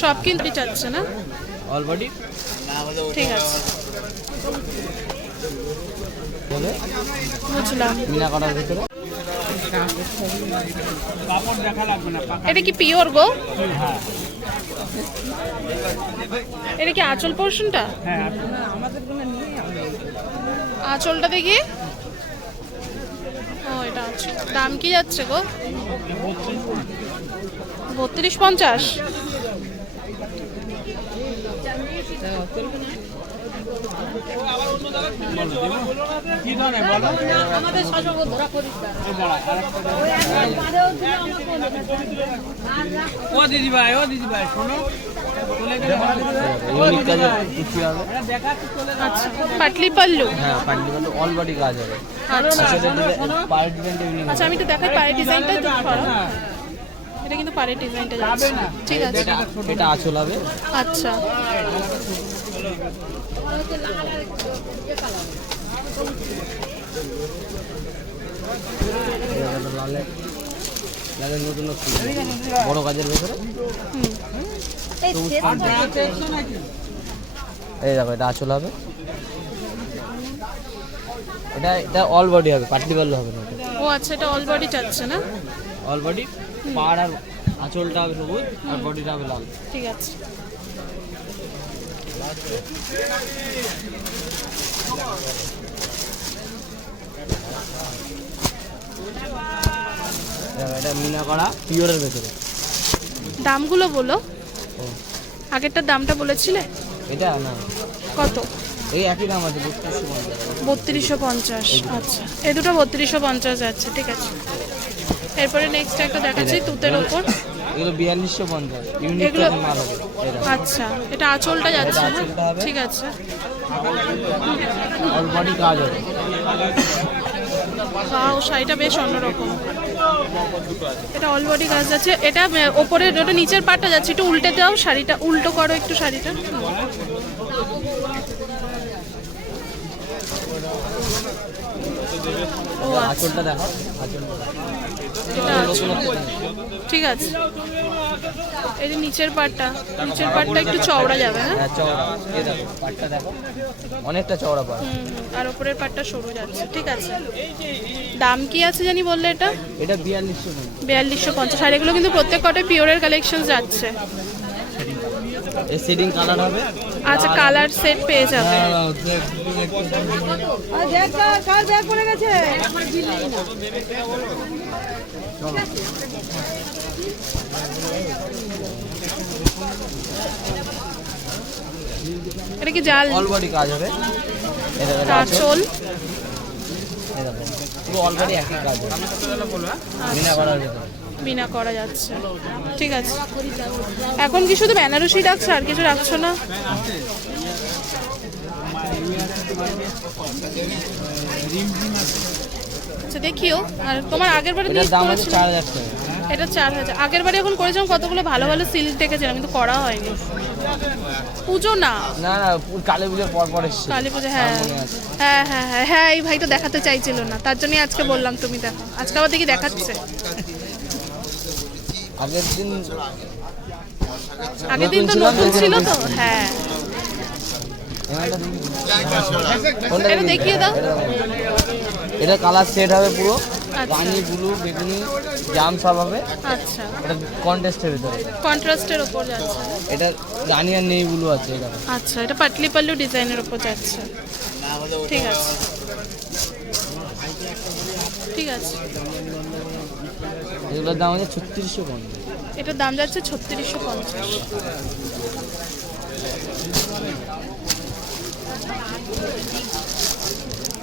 সব কিন্তু চাচ্ছে না? অল বডি ঠিক আছে। বলে। বুঝলাম। ভিতরে। এটা কি পিওর গো? এটা কি আঁচল পোর্শনটা আঁচলটা দেখি। দাম কি যাচ্ছে গো? বত্রিশ পঞ্চাশ। ও দিদি ভাই ও দিদি ভাই শোনো। ইউনিক কাজের কিছু হবে। আচ্ছা পাটলি পাল্লু হ্যাঁ পান্ডি বলে অল বডি কাজ হবে। আচ্ছা ডিজাইনটা ইউনিক আচ্ছা আমি তো দেখাই পাড়ের ডিজাইনটা তো সরো এটা কিন্তু পাড়ের ডিজাইনটা যাচ্ছে। ঠিক আছে। এটা আঁচল হবে। আচ্ছা। লালের নতুন বড় কাজের ভেতরে? এই দেখো এটা আঁচল হবে। এটা এটা অল বডি হবে পাটলি পাল্লু হবে না ও আচ্ছা এটা অল বডি চাচ্ছে না? অল বডি পাড় আর আঁচলটা হবে সবুজ আর বডিটা হবে লাল। ঠিক আছে। দেখো, এটা মিনা করা পিওরের ভেতরে। দামগুলো বলো। আগেরটার দামটা বলেছিলে? এটা না। কত? এই একই দাম আছে বত্রিশশো পঞ্চাশ। আচ্ছা। এই দুটো বত্রিশশো পঞ্চাশ যাচ্ছে ঠিক আছে। এরপরে নেক্সট একটা দেখাচ্ছি তুতের ওপর। এগুলো বিয়াল্লিশশো পঞ্চাশ ইউনিক মাল হবে। আচ্ছা এটা আঁচলটা যাচ্ছে ঠিক আছে। অল বডি কাজ হবে। বাহ শাড়িটা বেশ অন্যরকম। এটা অলবডি কাজ যাচ্ছে এটা ওপরে, ওটা নিচের পাটটা যাচ্ছে, একটু উল্টে দাও শাড়িটা, উল্টো করো একটু শাড়িটা। ও আচ্ছা। আঁচলটা দেখো, আঁচলটা। ঠিক আছে। এই যে নিচের পাটটা নিচের পাটটা একটু চওড়া যাবে হ্যাঁ? হ্যাঁ চওড়া। এই দেখো পাটটা দেখো। অনেকটা চওড়া পাট। আর ওপরের পাটটা সরু যাচ্ছে ঠিক আছে। দাম কি আছে জানি বললে এটা? এটা বিয়াল্লিশশো বিয়াল্লিশশো পঞ্চাশ। আর এগুলো কিন্তু প্রত্যেক কটায় পিওরের কালেকশন যাচ্ছে। এই শেডিং কালার হবে আচ্ছা কালার সেট পেয়ে যাবে কার ব্যাগ পড়ে গেছে এটা কি জাল অল বডি কাজ হবে এটা আঁচল। চোল পুরো অল বডি একই কাজ হবে মিনা করার ভেতরে বিনা করা যাচ্ছে। ঠিক আছে। এখন কি শুধু বেনারসি রাখছো আর কিছু রাখছো না? আচ্ছা দেখিও। আর তোমার আগের বারে এটা চার হাজার। আগের বারে এখন করেছিলাম কতগুলো ভালো ভালো সিল্ক দেখেছিলাম কিন্তু করা হয়নি। পুজো না। না না কালী পুজোর পর পর এসছে। কালী পুজো হ্যাঁ। হ্যাঁ হ্যাঁ হ্যাঁ। হ্যাঁ এই ভাই তো দেখাতে চাইছিল না। তার জন্যই আজকে বললাম তুমি দেখো। আজকে আবার দেখি দেখাচ্ছে। আগের দিন আগের দিন তো নতুন ছিল, তো হ্যাঁ। এটা দেখিয়ে দাও। এটা কালার সেট হবে পুরো। আচ্ছা। পানি ব্লু বেগুনি জাম সব হবে। আচ্ছা। এটা কন্টেস্টের ভিতরে। কন্ট্রাস্টের ওপর যাচ্ছে। এটা রানি আর নেই ব্লু আছে এটা আচ্ছা এটা পাটলি পাল্লু ডিজাইনের ওপর যাচ্ছে। ঠিক আছে। ঠিক আছে। এগুলোর দাম হচ্ছে ছত্রিশশো পঞ্চাশ। এটার দাম যাচ্ছে ছত্রিশশো পঞ্চাশ।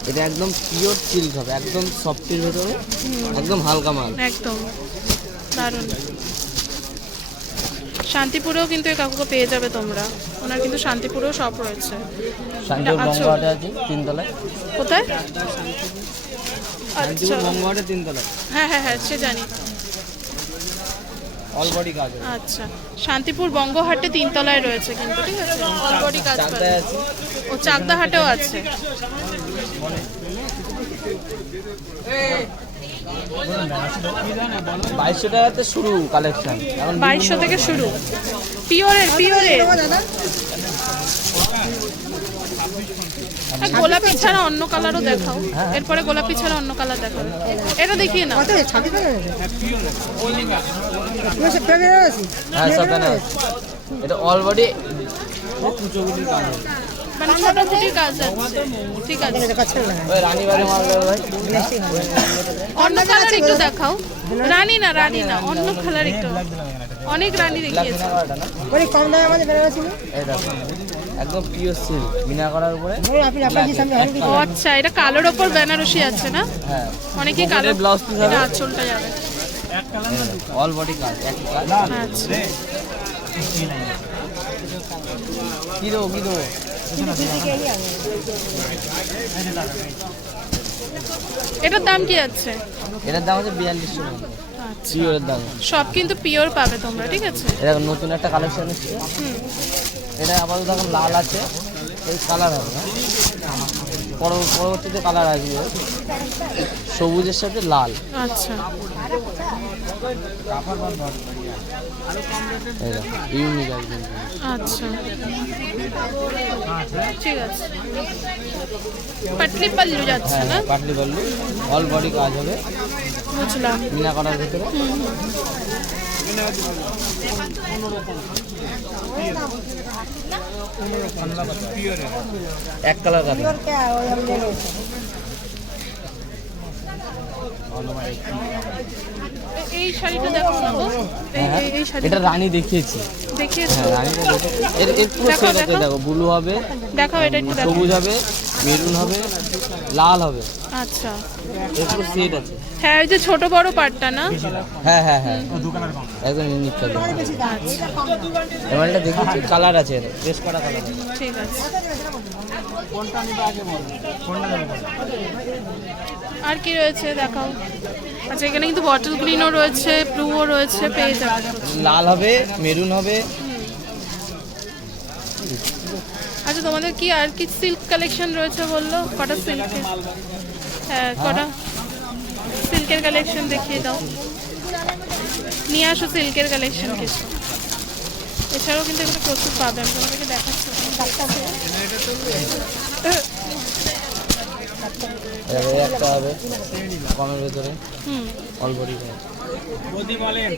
এটা একদম পিওর সিল্ক হবে একদম সফটের ভেতরে একদম হালকা মাল। একদম। দারুণ। শান্তিপুরেও কিন্তু এই কাকুকে পেয়ে যাবে তোমরা। ওনার কিন্তু শান্তিপুরেও সব রয়েছে। তিনতলায়। কোথায়? আচ্ছা। হ্যাঁ হ্যাঁ হ্যাঁ সে জানি। অল বডি কাজ হবে। আচ্ছা। শান্তিপুর বঙ্গহাটে তিনতলায় রয়েছে কিন্তু ঠিক আছে? অলবডি কাজ পাবে আছে। ও চাকদা হাটেও আছে। বাইশশো টাকাতে শুরু কালেকশন এখন বাইশশো থেকে শুরু। পিওরের পিওরের। গোলাপি ছাড়া অন্য কালারও দেখাও। এরপরে গোলাপি ছাড়া অন্য কালার দেখাও। এটা দেখিয়ে না হ্যাঁ এটা অল বডি কুচোগুলি কাজ মানে ছোট কাজ আছে। ঠিক আছে। অন্য কালার একটু দেখাও। রানী না রানী না অন্য কালার একটু। অনেক রানী দেখিয়েছে। কম দামে আমাদের একদম পিওর সিল্ক মিনা করার উপরে ও আচ্ছা এটা কালোর ওপর বেনারসি আছে না? হ্যাঁ। অনেকেই কালো ব্লাউজ পিস হবে। আঁচলটা যাবে। অল বডি কাজ এক কাজ আচ্ছা। কি দেবো কি দেবো? এটার দাম কি আছে? এটার দাম হচ্ছে বিয়াল্লিশশো আচ্ছা। পিওরের দাম। সব কিন্তু পিওর পাবে তোমরা ঠিক আছে? এটা নতুন একটা কালেকশন এসছে। হুম। এটা আপাতত এখন লাল আছে। এই কালার হবে পরবর্তীতে কালার আসবে। সবুজের সাথে লাল। আচ্ছা। ইউনিক একদম। আচ্ছা। ঠিক আছে। পাটলি পাল্লু যাচ্ছে হ্যাঁ না? হ্যাঁ পাটলি পাল্লু অল বডি কাজ হবে। বুঝলাম। মিনা করার ভিতরে। এক কালার কাজ এই শাড়িটা দেখো এই হ্যাঁ শাড়ি এটা রানী দেখিয়েছি। দেখিয়েছি? রানী এর পুরো সেট। দেখো ব্লু হবে। দেখাও এটা একটু দেখো সবুজ হবে মেরুন হবে লাল হবে। আচ্ছা। পুরো সেট আছে। হ্যাঁ ওই যে ছোট বড় পাটটা না? হ্যাঁ হ্যাঁ হ্যাঁ। একদম ইউনিক এবারটা দেখেছি কালার আছে এর। বেশ কালার আছে। ঠিক আছে। আর কি রয়েছে দেখাও। আচ্ছা এখানে কিন্তু বটল গ্রিনও রয়েছে ব্লুও রয়েছে পেয়ে যাবে। লাল হবে মেরুন হবে আচ্ছা তোমাদের কি আর কি সিল্ক কালেকশন রয়েছে বলল? কটা সিল্ক হ্যাঁ কটা সিল্কের কালেকশন দেখিয়ে দাও। নিয়ে আসো সিল্কের কালেকশন কিছু এছাড়াও কিন্তু এখানে প্রচুর পাবেন তোমাদেরকে দেখাচ্ছি। একটা হবে কমের ভেতরে। হুম। অল বডি কাজ বৌদি বলেন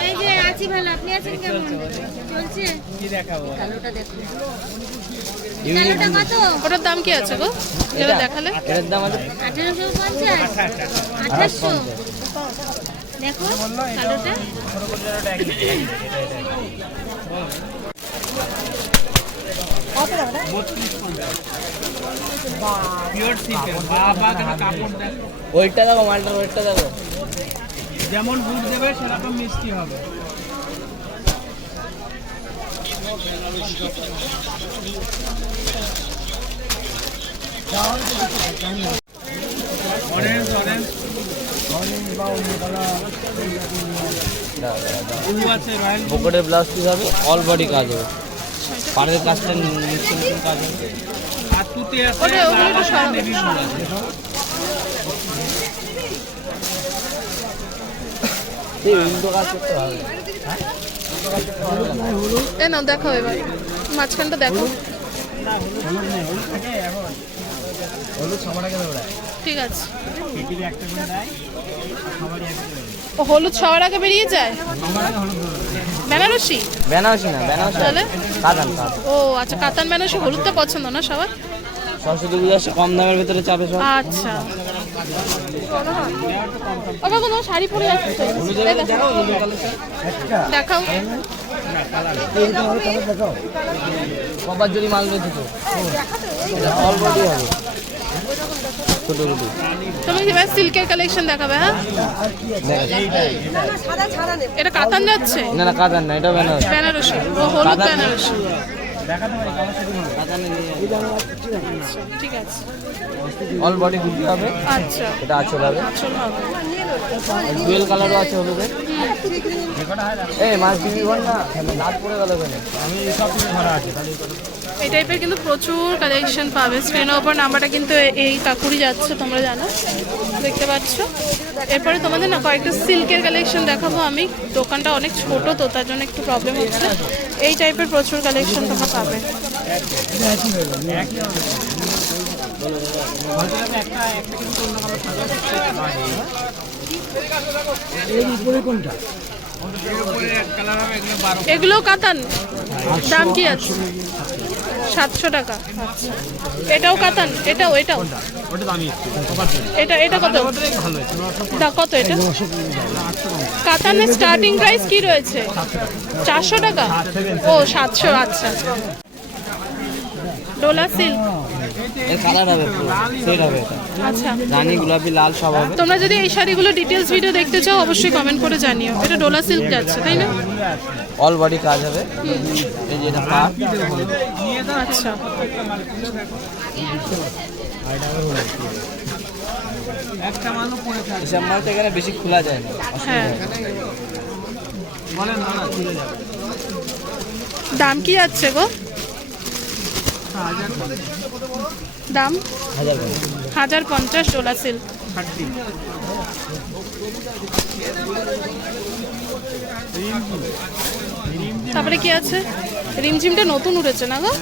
এই যে আছি ভালো আপনি আছেন কেমন? চলছে। কি দেখাবো? কালোটা দেখুন। কালোটা কত? ওটার দাম কি আছে গো? যেটা দেখালে। এটার দাম আছে দেখো কালোটা। দেখো ওইটা দেখো মালটার ওইটা দেখো। যেমন বুট দেবে সেরকম মিষ্টি হবে। অরেঞ্জ অরেঞ্জ ব্লু আছে রয়্যাল ব্লাউজ পিস হবে? অল বডি কাজ হবে। পাড়ের কাজটা নিচে নিচে কাজ হবে আর তুতে আছে ওটা ওগুলো একটু সরাও। নেভি ব্লু আছে এই উল্টো কাজ করতে হবে। এ নাও দেখাও এবার। মাঝখানটা দেখো ঠিক আছে। হলুদ সবার আগে বেরিয়ে যায়? বেনারসি? বেনারসি না বেনারসি। তাহলে? কাতান ও আচ্ছা কাতান বেনারসি হলুদটা পছন্দ না সবার? সরস্বতী পুজো কম দামের ভেতরে চাপে সব। আচ্ছা। ও কাকু তোমার শাড়ি পরে আসছে? দেখাও। কবার জড়ি মাল রয়েছে তো এটা অল বডি হবে। তুমি এবার সিল্কের কালেকশন দেখাবে হ্যাঁ? এটা কাতান যাচ্ছে? না না কাতান না এটা বেনারসি। বেনারসি। ও হলুদ বেনারসি। ঠিক আছে অল বডি হবে। আচ্ছা। এটা আচল হবে। চল হবে। ডুয়েল কালারও আছে হলুদের। এই মাছ বিক্রি কর না নাচ পড়ে গেল আমি সব কিছু ধরা আছে এই টাইপের কিন্তু প্রচুর কালেকশন পাবে। স্ক্রিনের ওপর নাম্বারটা কিন্তু এই কাকুরি যাচ্ছে তোমরা জানো। দেখতে পাচ্ছ? এরপরে তোমাদের না কয়েকটা সিল্কের কালেকশন দেখাবো আমি। দোকানটা অনেক ছোট তো তার জন্য একটু প্রবলেম হচ্ছে। এই টাইপের প্রচুর কালেকশন তোমরা পাবে। এগুলো কাতান। দাম কি আছে? সাতশো টাকা। এটাও কাতান, এটাও এটাও। এটা এটা কত? দা, কত এটা? কাতানের স্টার্টিং প্রাইস কি রয়েছে? চারশো টাকা? ও, সাতশো আচ্ছা। ডোলা সিল্ক। এর কালার হবে সেট হবে আচ্ছা। রানী গোলাপি লাল সব হবে। তোমরা যদি এই শাড়িগুলো ডিটেলস ভিডিও দেখতে চাও অবশ্যই কমেন্ট করে জানিও। এটা ডোলা সিল্ক যাচ্ছে তাই না? অল বডি কাজ হবে। এই যে এটা পাট আচ্ছা। একটা মানুষ পড়ে থাকে এসব মাল তো এখানে বেশি খোলা যায় না হ্যাঁ। বলেন না। না যাবে দাম কি যাচ্ছে গো? দাম? হাজার পঞ্চাশ ডোলা সিল্ক তারপরে কি আছে? রিমঝিমটা নতুন উঠেছে না গো?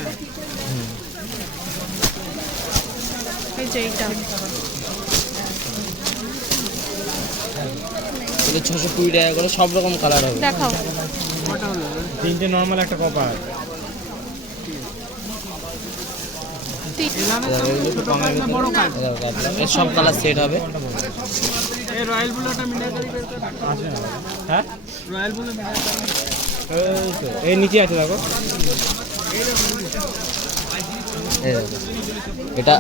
এই যে এইটা। ছশো কুড়ি টাকা করে সব রকম কালার হবে। দেখাও। তিনটে নর্মাল একটা কপার সব কালার সেট হবে। এই হ্যাঁ? রয়্যাল বুলেট এই নিচে আছে দেখো। এটা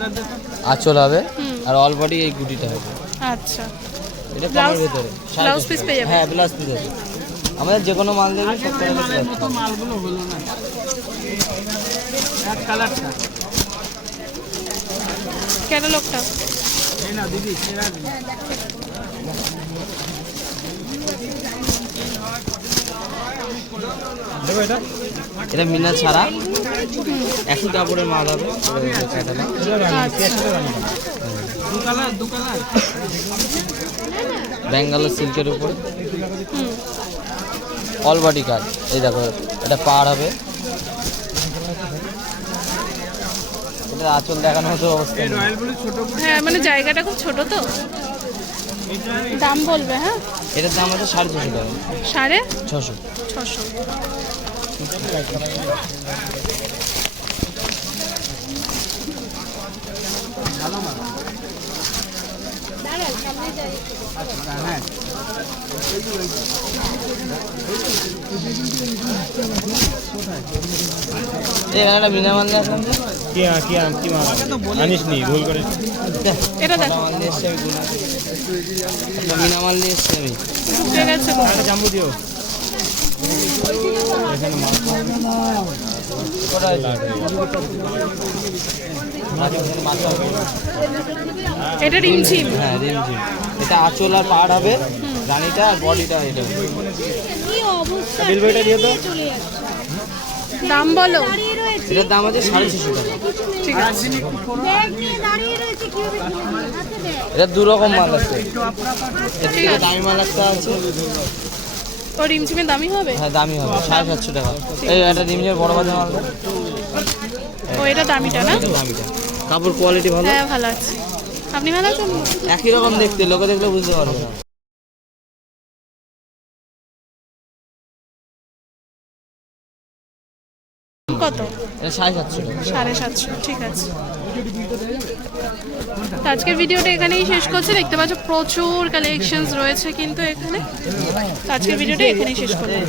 আঁচল হবে আর অল বডি এই গুটিটা হবে। আচ্ছা। এটা কমের ভিতরে piece টাকা। পেয়ে যাবে? হ্যাঁ ব্লাউজ পিস আছে আমাদের যে কোনো মাল দেবে সব মালের মতো মালগুলো হলো না। এক কালারটা ক্যাটালগটা এই না দিদি সেরা এটা। এটা মিনা ছাড়া। একই কাপড়ের মাল হবে। ব্যাঙ্গালোর সিল্কের উপর। অল বডি কাজ এই দেখো এটা পার হবে। এটা আঁচল দেখানো মতো অবস্থা হ্যাঁ মানে জায়গাটা খুব ছোট তো। দাম বলবে হ্যাঁ? এটার দাম আছে সাড়ে ছশো টাকা। সাড়ে? ছশো। ছশো। এই একটা বিনা মাল। কি কি কি আনিস নি ভুল করে। এটা দেখ। বিনা মাল নিয়ে এসছি আমি গুনা। একটা বিনা মাল নিয়ে এসছি আমি। ঢুকে গেছে গো। জাম্বু দিও। এটা রিমঝিম হ্যাঁ রিমঝিম এটা আঁচল আর পাড় হবে রানীটা আর বডিটা এটা। বিল বইটা দিও। তো দাম বলো। এটার দাম আছে সাড়ে ছশো টাকা। ঠিক আছে। এটা দু রকম মাল আছে। এর থেকে দামি মাল একটা আছে। ও রিমঝিমের দামই হবে? হ্যাঁ দামি হবে সাড়ে সাতশো টাকা। এই একটা রিমঝিমের বড় বাজার মাল। ও এটা দামিটা না? দামিটা। কাপড় কোয়ালিটি ভালো? হ্যাঁ ভালো আছে। আপনি ভালো আছেন? একই রকম দেখতে লোকে দেখলে বুঝতে পারবে না। সাড়ে সাতশো সাড়ে সাতশো, ঠিক আছে। আজকের ভিডিওটা এখানেই শেষ করছি। দেখতে পাচ্ছ প্রচুর কালেকশন রয়েছে কিন্তু এখানে। আজকের ভিডিওটা এখানেই শেষ করলাম।